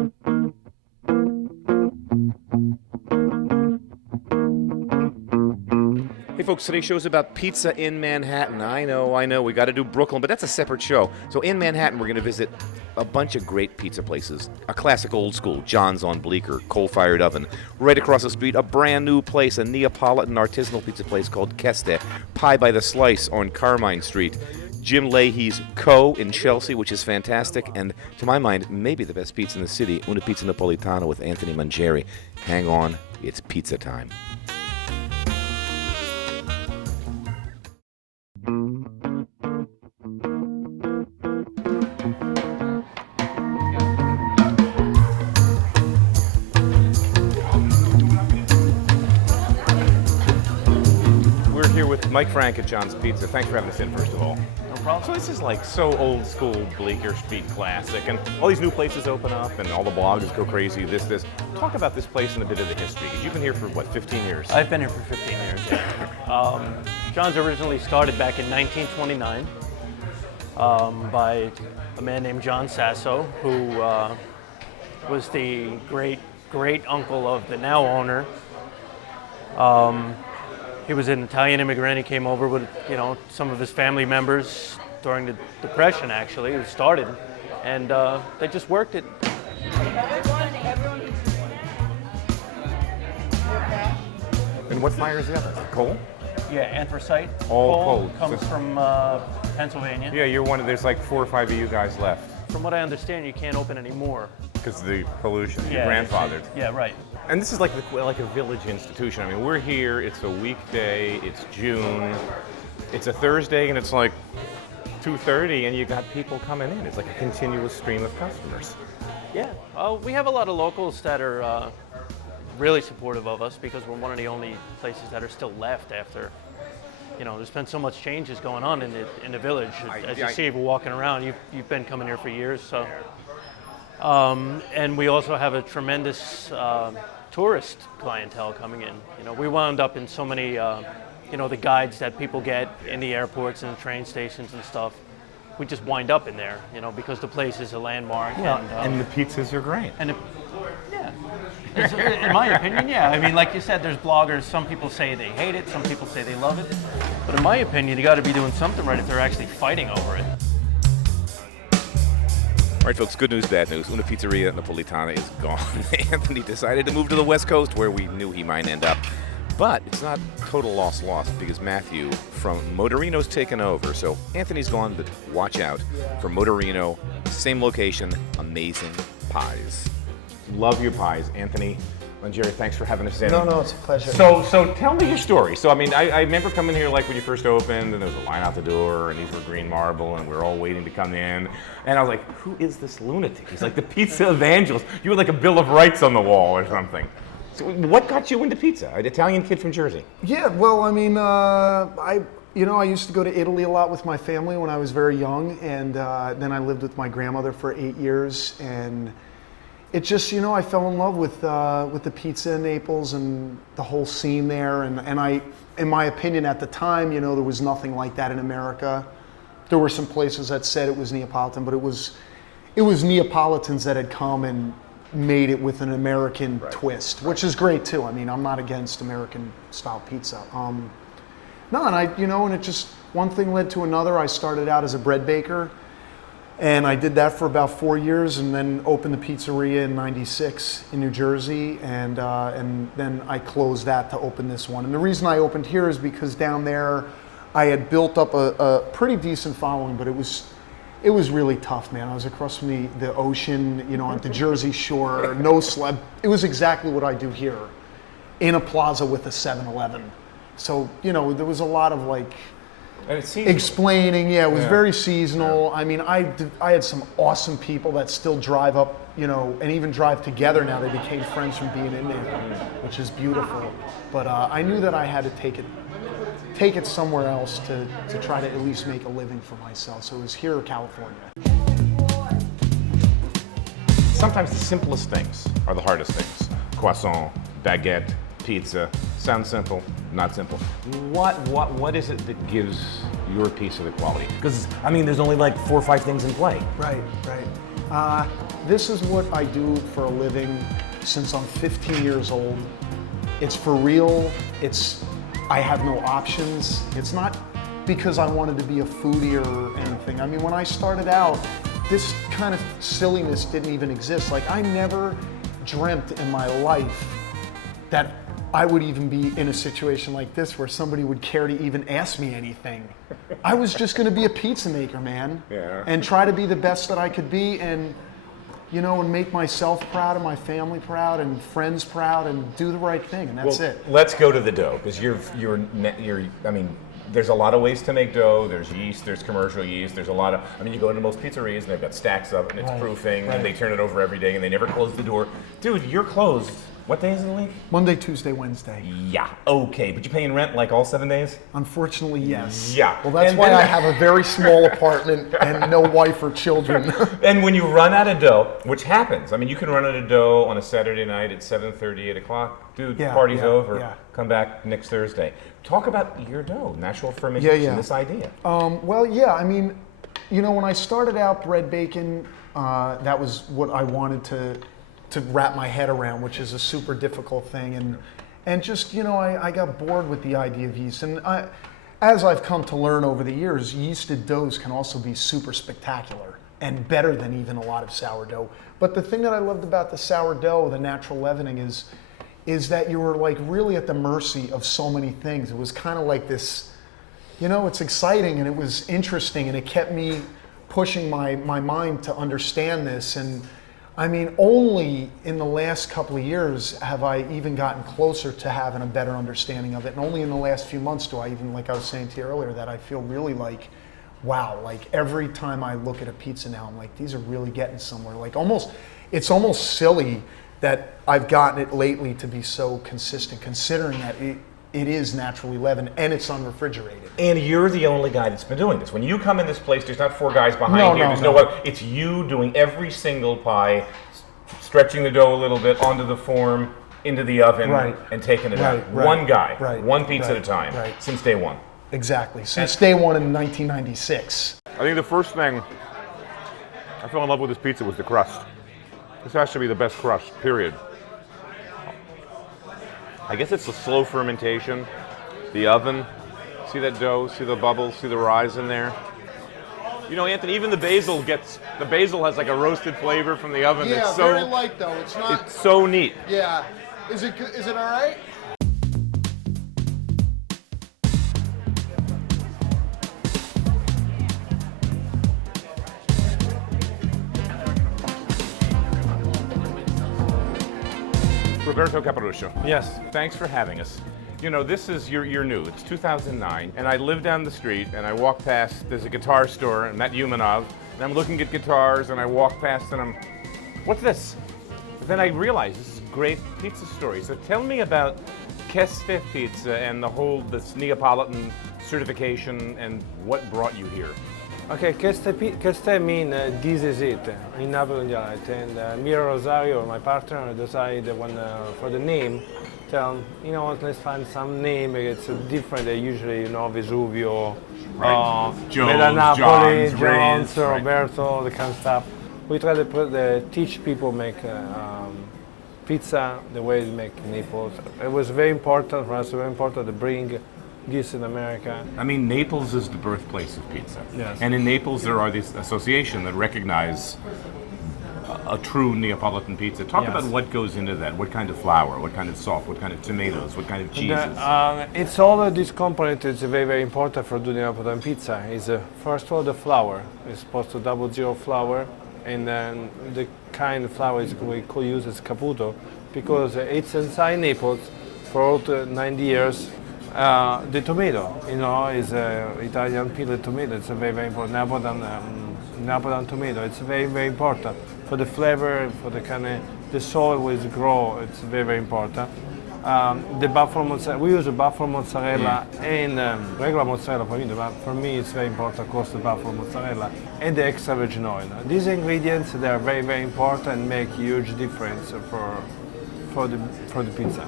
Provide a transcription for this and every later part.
Hey folks, today's show is about pizza in Manhattan. I know, we got to do Brooklyn, but that's a separate show. So in Manhattan, we're going to visit a bunch of great pizza places. A classic old school, John's on Bleecker, coal-fired oven. Right across the street, a brand new place, a Neapolitan artisanal pizza place called Keste. Pie by the Slice on Carmine Street. Jim Lahey's Co. in Chelsea, which is fantastic, and to my mind, maybe the best pizza in the city, Una Pizza Napoletana with Anthony Mangieri. Hang on, it's pizza time. Mike Frank at John's Pizza. Thanks for having us in, first of all. No problem. So this is like so old school Bleecker Street classic, and all these new places open up, and all the blogs go crazy, this. Talk about this place and a bit of the history, because you've been here for, what, 15 years? I've been here for 15 years, yeah. John's originally started back in 1929 by a man named John Sasso, who was the great uncle of the now owner. He was an Italian immigrant. He came over with, some of his family members during the Depression, actually. He started, and they just worked it. And what fire is that? Coal? Yeah, anthracite. All coal comes from Pennsylvania. Yeah, you're one of, there's like 4 or 5 of you guys left. From what I understand, you can't open anymore. Because of the pollution, your grandfather. Yeah, right. And this is like a village institution. I mean, we're here, it's a weekday, it's June, it's a Thursday, and it's like 2:30, and you got people coming in. It's like a continuous stream of customers. Yeah, we have a lot of locals that are really supportive of us, because we're one of the only places that are still left after, there's been so much changes going on in the village. As you see, we're walking around, you've been coming here for years, so. And we also have a tremendous tourist clientele coming in. We wound up in so many, the guides that people get in the airports and the train stations and stuff. We just wind up in there, because the place is a landmark. Yeah, and the pizzas are great. And in my opinion, yeah. I mean, like you said, there's bloggers. Some people say they hate it. Some people say they love it. But in my opinion, you got to be doing something right if they're actually fighting over it. All right, folks, good news, bad news. Una Pizzeria Napoletana is gone. Anthony decided to move to the West Coast, where we knew he might end up. But it's not total lost, because Matthew from Motorino's taken over. So Anthony's gone, but watch out for Motorino. Same location, amazing pies. Love your pies. Anthony Mangieri, thanks for having us in. No, it's a pleasure. So tell me your story. So, I remember coming here like when you first opened, and there was a line out the door, and these were green marble, and we were all waiting to come in. And I was like, who is this lunatic? He's like the pizza evangelist. You had like a Bill of Rights on the wall or something. So what got you into pizza? An Italian kid from Jersey. Yeah, well, I used to go to Italy a lot with my family when I was very young, and then I lived with my grandmother for 8 years, and it just, I fell in love with the pizza in Naples and the whole scene there. And I, in my opinion, at the time, there was nothing like that in America. There were some places that said it was Neapolitan, but it was Neapolitans that had come and made it with an American twist, which is great too. I mean, I'm not against American style pizza. And it just, one thing led to another. I started out as a bread baker. And I did that for about 4 years, and then opened the pizzeria in '96 in New Jersey, and then I closed that to open this one. And the reason I opened here is because down there I had built up a pretty decent following, but it was really tough, man. I was across from the ocean, at the Jersey Shore, no slab. It was exactly what I do here, in a plaza with a 7-Eleven. So there was a lot of explaining, it was very seasonal. I mean, I had some awesome people that still drive up, and even drive together now. They became friends from being in there, which is beautiful. But I knew that I had to take it somewhere else to try to at least make a living for myself. So it was here in California. Sometimes the simplest things are the hardest things. Croissant, baguette, pizza. Sounds simple, not simple. What is it that gives your pizza the quality? Because, there's only like 4 or 5 things in play. Right. This is what I do for a living since I'm 15 years old. It's for real. I have no options. It's not because I wanted to be a foodie or anything. I mean, when I started out, this kind of silliness didn't even exist. Like, I never dreamt in my life that I would even be in a situation like this where somebody would care to even ask me anything. I was just gonna be a pizza maker, man. Yeah. And try to be the best that I could be, and you know, and make myself proud and my family proud and friends proud and do the right thing, and that's it. Let's go to the dough, because I mean, there's a lot of ways to make dough. There's yeast, there's commercial yeast, there's a lot of, I mean, you go into most pizzerias and they've got stacks of it and it's proofing and they turn it over every day and they never close the door. Dude, you're closed. What days of the week? Monday, Tuesday, Wednesday. Yeah, okay, but you paying rent like all 7 days? Unfortunately, yes. Yeah. Well, that's And why then- I have a very small apartment and no wife or children. And when you run out of dough, which happens, I mean, you can run out of dough on a Saturday night at 7:30, 8 o'clock. Dude, Yeah, party's yeah, over. yeah. Come back next Thursday. Talk about your dough, natural fermentation, Yeah. this idea. Well, yeah, I mean, you know, when I started out bread baking, that was what I wanted to wrap my head around, which is a super difficult thing. And just, you know, I got bored with the idea of yeast. And as I've come to learn over the years, yeasted doughs can also be super spectacular and better than even a lot of sourdough. But the thing that I loved about the sourdough, the natural leavening, is that you were like really at the mercy of so many things. It was kind of like this, you know, it's exciting and it was interesting and it kept me pushing my mind to understand this. And I mean, only in the last couple of years have I even gotten closer to having a better understanding of it. And only in the last few months do I even, like I was saying to you earlier, that I feel really like, wow, like every time I look at a pizza now, I'm like, these are really getting somewhere. Like it's almost silly that I've gotten it lately to be so consistent, considering that it is naturally leavened and it's unrefrigerated. And you're the only guy that's been doing this. When you come in this place, there's not 4 guys behind No, you. no, There's no. no other. It's you doing every single pie, stretching the dough a little bit onto the form, into the oven, Right. and taking it Right, out. right, One guy, right, one pizza right, at a time, right. since day one. Exactly, since day one in 1996. I think the first thing I fell in love with this pizza was the crust. This has to be the best crust, period. I guess it's the slow fermentation, the oven. See that dough, see the bubbles, see the rise in there? You know, Anthony, even the basil has like a roasted flavor from the oven. Yeah, it's so, very light though. It's not. It's so neat. Yeah. Is it all right? Roberto Caporuscio. Yes. Thanks for having us. You know, this is, you're new. It's 2009, and I live down the street, and I walk past, there's a guitar store, and Matt Umanov, and I'm looking at guitars, and I walk past, and I'm, what's this? But then I realize this is a great pizza story. So tell me about Keste Pizza and the whole, this Neapolitan certification, and what brought you here. Okay, Keste means this is it in Napoleon dialect, and me and Rosario, my partner, decided for the name. Tell him, you know what, let's find some name. It's different than usually, you know, Vesuvio, Jones, Napoli, Jones, Jones, right. Roberto, all the kind of stuff. We try to teach people make pizza the way they make in Naples. It was very important for us, very important to bring this in America. I mean, Naples is the birthplace of pizza. Yes. And in Naples, there are these associations that recognize a true Neapolitan pizza. Talk Yes. about what goes into that. What kind of flour, what kind of salt, what kind of tomatoes, what kind of cheeses. It's all of this component is very, very important for doing Napoletan pizza. Is first of all the flour. It's supposed to 00 flour, and then the kind of flour is we could use is Caputo because it's inside Naples for all the 90 years. The tomato, you know, is Italian peeled tomato. It's a very, very important Napoletan tomato. It's very, very important for the flavor, for the kind of the soil will grow. It's very, very important. The buffalo mozzarella. We use buffalo mozzarella and regular mozzarella for me, but for me it's very important, of course, the buffalo mozzarella and the extra virgin oil. These ingredients they are very, very important and make huge difference for the pizza.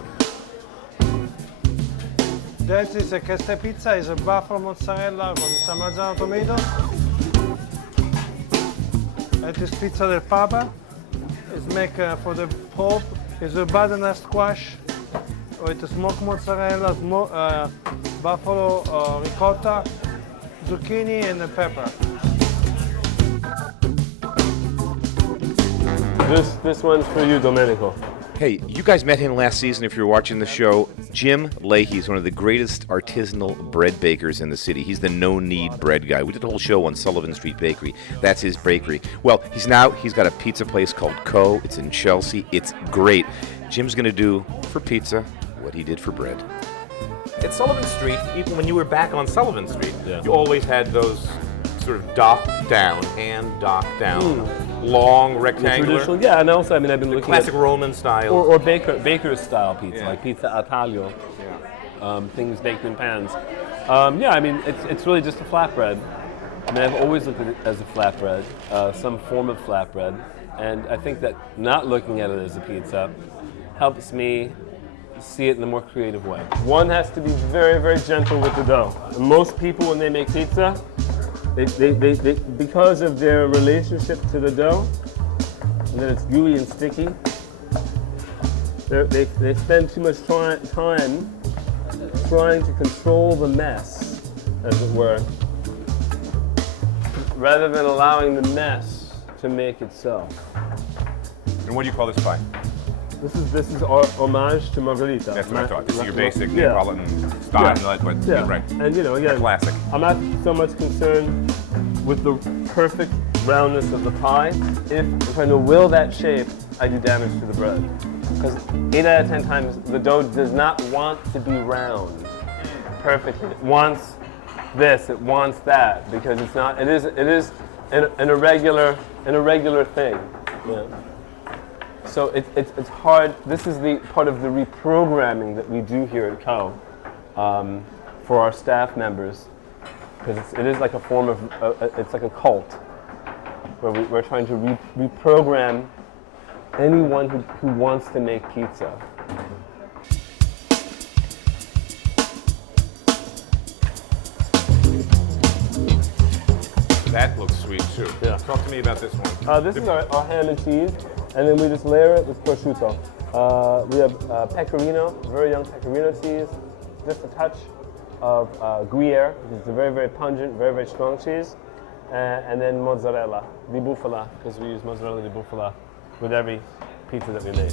That is a Keste pizza. Is a buffalo mozzarella with some Marzano tomato. It is pizza del Papa. It's make for the Pope. It's a banana squash. With smoked mozzarella, buffalo ricotta, zucchini, and the pepper. This one's for you, Domenico. Hey, you guys met him last season if you're watching the show. Jim Lahey is one of the greatest artisanal bread bakers in the city. He's the no-knead bread guy. We did a whole show on Sullivan Street Bakery. That's his bakery. Well, he's got a pizza place called Co. It's in Chelsea. It's great. Jim's going to do for pizza what he did for bread. At Sullivan Street, even when you were back on Sullivan Street, you always had those sort of hand docked down, long rectangular. Traditional, yeah, and also, I've been looking classic at Roman style. or baker's style pizza, like pizza a taglio, things baked in pans. It's really just a flatbread. I mean, I've always looked at it as a flatbread, some form of flatbread, and I think that not looking at it as a pizza helps me see it in a more creative way. One has to be very, very gentle with the dough. And most people, when they make pizza, they because of their relationship to the dough, and that it's gooey and sticky, they spend too much time trying to control the mess, as it were, rather than allowing the mess to make itself. And what do you call this pie? This is our homage to Margherita. That's what I thought. This is your basic Neapolitan style, but you're right. And again, classic. I'm not so much concerned with the perfect roundness of the pie. If I know will that shape, I do damage to the bread. Because 8 out of 10 times the dough does not want to be round perfectly. It wants this, it wants that, because it's not. It is an irregular thing. Yeah. So it's hard. This is the part of the reprogramming that we do here at Co. For our staff members, because it is like a form of it's like a cult where we're trying to reprogram anyone who wants to make pizza. That looks sweet too. Yeah. Talk to me about this one. This is our ham and cheese, and then we just layer it with prosciutto. We have pecorino, very young pecorino cheese, just a touch of Gruyere, which is a very, very pungent, very, very strong cheese, and then mozzarella di bufala, because we use mozzarella di bufala with every pizza that we make.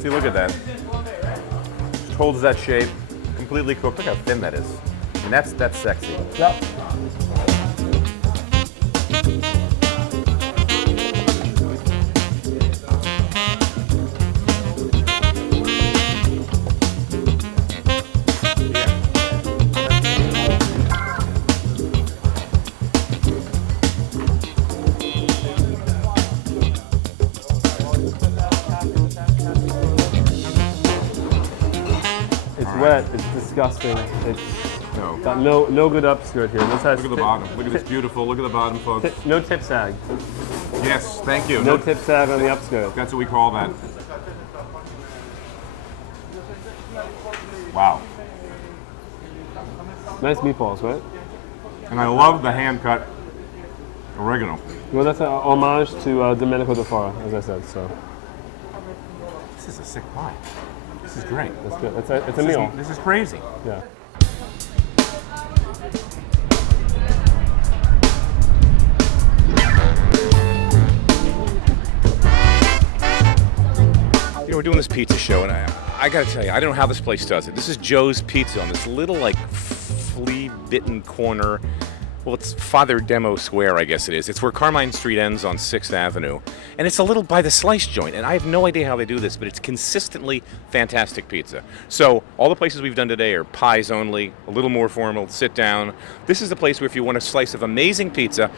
See, look at that. Just holds that shape, completely cooked. Look how thin that is. And that's sexy. Yep. Wet, it's disgusting. It's got no good upskirt here. This has Look at the bottom. Look at this beautiful. Look at the bottom, folks. No tip sag. Yes, thank you. No tip sag on the upskirt. That's what we call that. Wow. Nice meatballs, right? And I love the hand-cut oregano. Well, that's an homage to Domenico de Fara, as I said. So This is a sick pie. This is great. that's good. It's a meal. This is crazy. Yeah. You know, we're doing this pizza show, and I gotta tell you, I don't know how this place does it. This is Joe's Pizza on this little, like, flea-bitten corner. Well, it's Father Demo Square, I guess it is. It's where Carmine Street ends on 6th Avenue. And it's a little by the slice joint, and I have no idea how they do this, but it's consistently fantastic pizza. So all the places we've done today are pies only, a little more formal, sit down. This is the place where if you want a slice of amazing pizza,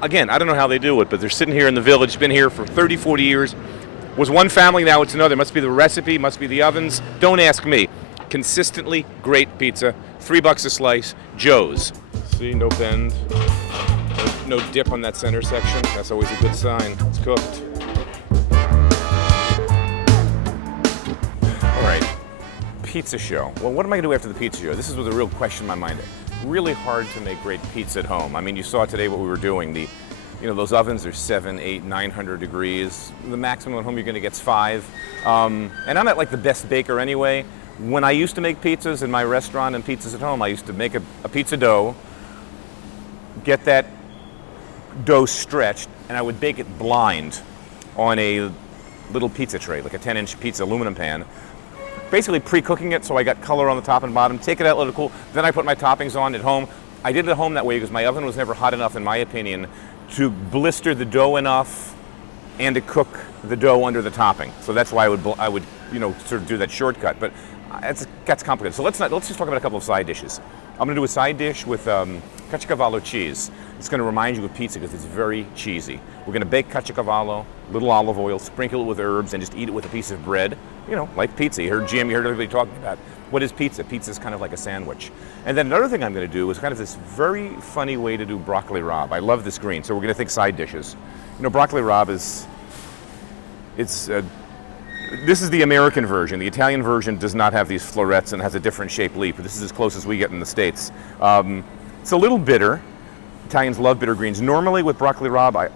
again, I don't know how they do it, but they're sitting here in the village, been here for 30, 40 years. Was one family, now it's another. Must be the recipe, must be the ovens. Don't ask me. Consistently great pizza, $3 a slice, Joe's. See, no bend. No dip on that center section. That's always a good sign. It's cooked. All right, pizza show. Well, what am I gonna do after the pizza show? This is the real question in my mind. Really hard to make great pizza at home. I mean, you saw today what we were doing. Those ovens are 700, 800, 900 degrees. The maximum at home you're gonna get is 5. And I'm not like the best baker anyway. When I used to make pizzas in my restaurant and pizzas at home, I used to make a pizza dough, get that dough stretched, and I would bake it blind on a little pizza tray, like a 10-inch pizza aluminum pan. Basically pre-cooking it so I got color on the top and bottom, take it out, let it cool, then I put my toppings on at home. I did it at home that way because my oven was never hot enough, in my opinion, to blister the dough enough and to cook the dough under the topping. So that's why I would sort of do that shortcut. But that's complicated. So let's just talk about a couple of side dishes. I'm going to do a side dish with caciocavallo cheese. It's going to remind you of pizza because it's very cheesy. We're going to bake caciocavallo, little olive oil, sprinkle it with herbs, and just eat it with a piece of bread. Like pizza. You heard Jim, you heard everybody talking about. What is pizza? Pizza is kind of like a sandwich. And then another thing I'm going to do is kind of this very funny way to do broccoli rabe. I love this green, so we're going to think side dishes. Broccoli rabe this is the American version. The Italian version does not have these florets and has a different shaped leaf, but this is as close as we get in the States. It's a little bitter. Italians love bitter greens. Normally with broccoli rabe, I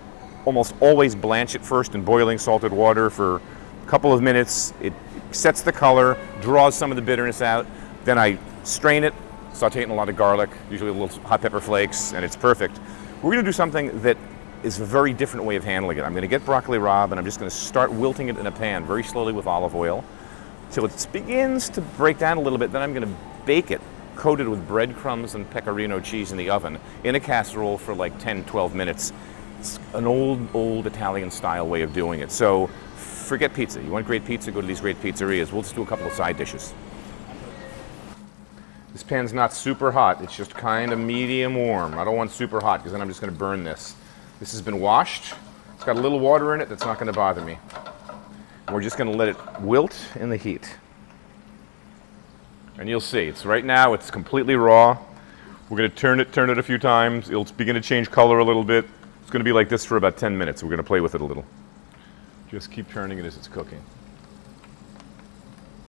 almost always blanch it first in boiling salted water for a couple of minutes. It sets the color, draws some of the bitterness out. Then I strain it, saute it in a lot of garlic, usually a little hot pepper flakes, and it's perfect. We're going to do something that is a very different way of handling it. I'm going to get broccoli rabe, and I'm just going to start wilting it in a pan very slowly with olive oil till it begins to break down a little bit. Then I'm going to bake it, coated with breadcrumbs and pecorino cheese in the oven in a casserole for like 10, 12 minutes. It's an old Italian style way of doing it. So forget pizza. You want great pizza, go to these great pizzerias. We'll just do a couple of side dishes. This pan's not super hot. It's just kind of medium warm. I don't want super hot because then I'm just going to burn this. This has been washed. It's got a little water in it that's not going to bother me. We're just going to let it wilt in the heat. And you'll see, right now it's completely raw. We're going to turn it a few times. It'll begin to change color a little bit. It's going to be like this for about 10 minutes. We're going to play with it a little. Just keep turning it as it's cooking.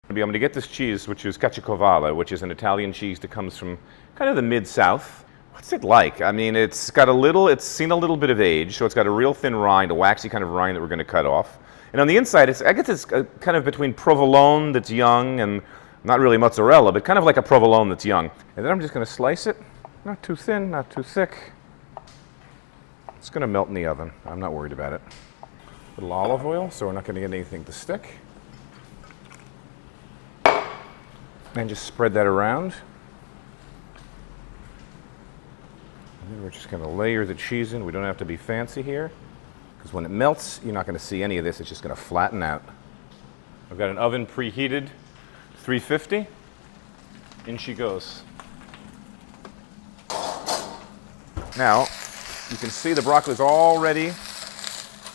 I'm going to get this cheese, which is caciocavallo, which is an Italian cheese that comes from kind of the mid-south. What's it like? I mean, it's seen a little bit of age, so it's got a real thin rind, a waxy kind of rind that we're going to cut off. And on the inside, I guess it's kind of between provolone that's young and not really mozzarella, but kind of like a provolone that's young. And then I'm just going to slice it, not too thin, not too thick. It's going to melt in the oven. I'm not worried about it. A little olive oil, so we're not going to get anything to stick. And just spread that around. And then we're just going to layer the cheese in. We don't have to be fancy here, because when it melts, you're not going to see any of this. It's just going to flatten out. I've got an oven preheated, 350. In she goes. Now, you can see the broccoli is already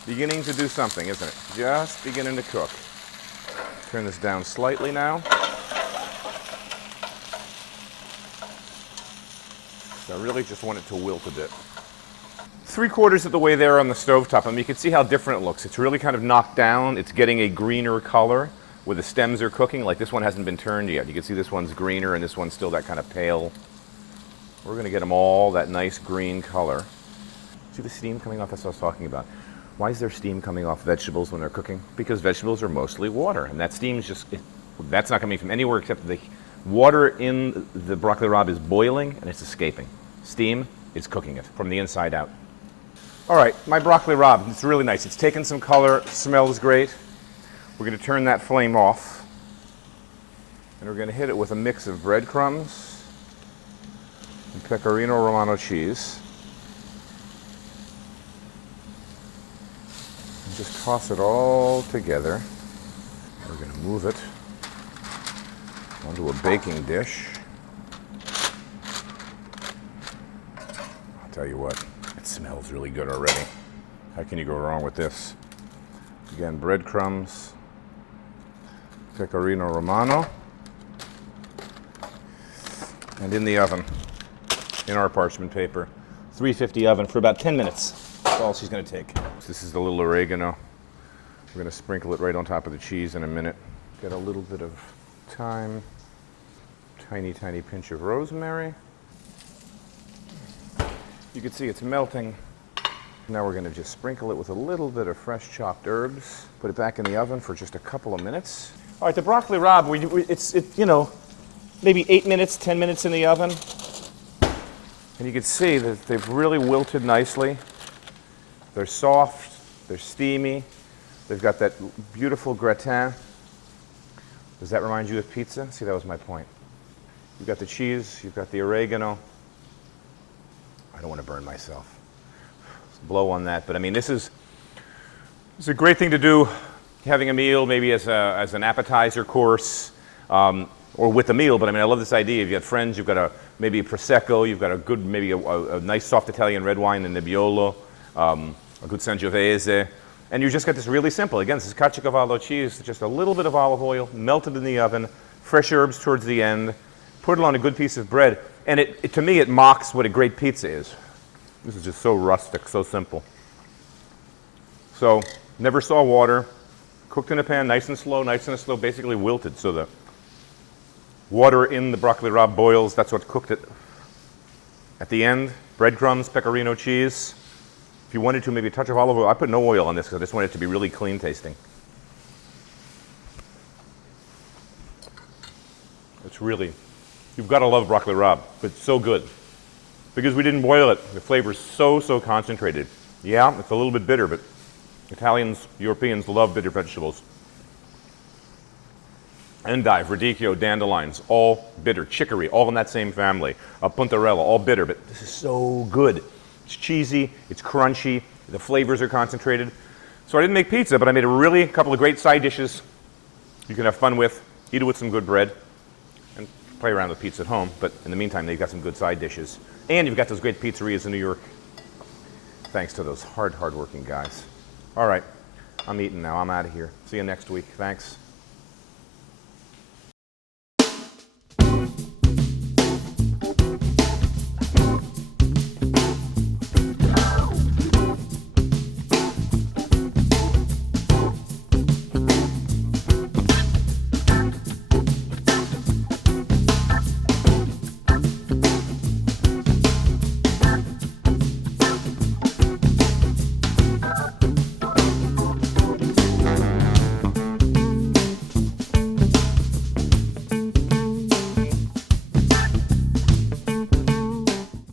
beginning to do something, isn't it? Just beginning to cook. Turn this down slightly now. So I really just want it to wilt a bit. 3/4 of the way there on the stovetop. I mean, you can see how different it looks. It's really kind of knocked down. It's getting a greener color where the stems are cooking. Like this one hasn't been turned yet. You can see this one's greener and this one's still that kind of pale. We're going to get them all that nice green color. See the steam coming off? That's what I was talking about. Why is there steam coming off vegetables when they're cooking? Because vegetables are mostly water, and that steam's that's not coming from anywhere except the water in the broccoli rabe is boiling and it's escaping. Steam is cooking it from the inside out. All right, my broccoli rabe, it's really nice. It's taken some color, smells great. We're going to turn that flame off, and we're going to hit it with a mix of breadcrumbs and pecorino romano cheese. And just toss it all together. We're going to move it onto a baking dish. I'll tell you what, it smells really good already. How can you go wrong with this? Again, breadcrumbs, pecorino romano, and in the oven, in our parchment paper, 350 oven for about 10 minutes. That's all she's going to take. This is the little oregano. We're going to sprinkle it right on top of the cheese in a minute. Get a little bit of thyme. Tiny, tiny pinch of rosemary. You can see it's melting. Now we're going to just sprinkle it with a little bit of fresh chopped herbs. Put it back in the oven for just a couple of minutes. All right, the broccoli rabe, maybe 8 minutes, 10 minutes in the oven. And you can see that they've really wilted nicely. They're soft, they're steamy. They've got that beautiful gratin. Does that remind you of pizza? See, that was my point. You've got the cheese, you've got the oregano. I don't want to burn myself. Let's blow on that, but I mean, this is a great thing to do, having a meal, maybe as an appetizer course, or with a meal. But I mean, I love this idea. If you got friends, you've got maybe a prosecco, you've got a good, maybe a nice soft Italian red wine, a Nebbiolo, a good Sangiovese, and you just got this really simple. Again, this is caciocavallo cheese, just a little bit of olive oil, melted in the oven, fresh herbs towards the end. Put it on a good piece of bread, and to me, it mocks what a great pizza is. This is just so rustic, so simple. So, never saw water, cooked in a pan, nice and slow, basically wilted. So the water in the broccoli rabe boils, that's what cooked it. At the end, breadcrumbs, pecorino cheese. If you wanted to, maybe a touch of olive oil. I put no oil on this because I just want it to be really clean tasting. It's really, you've got to love broccoli rabe. It's so good. Because we didn't boil it. The flavor's so concentrated. Yeah, it's a little bit bitter, but Italians, Europeans love bitter vegetables. Endive, radicchio, dandelions, all bitter. Chicory, all in that same family. Puntarella, all bitter, but this is so good. It's cheesy, it's crunchy, the flavors are concentrated. So I didn't make pizza, but I made a couple of great side dishes you can have fun with, eat it with some good bread, and play around with pizza at home. But in the meantime, you've got some good side dishes. And you've got those great pizzerias in New York, thanks to those hard-working guys. All right, I'm eating now. I'm out of here. See you next week. Thanks.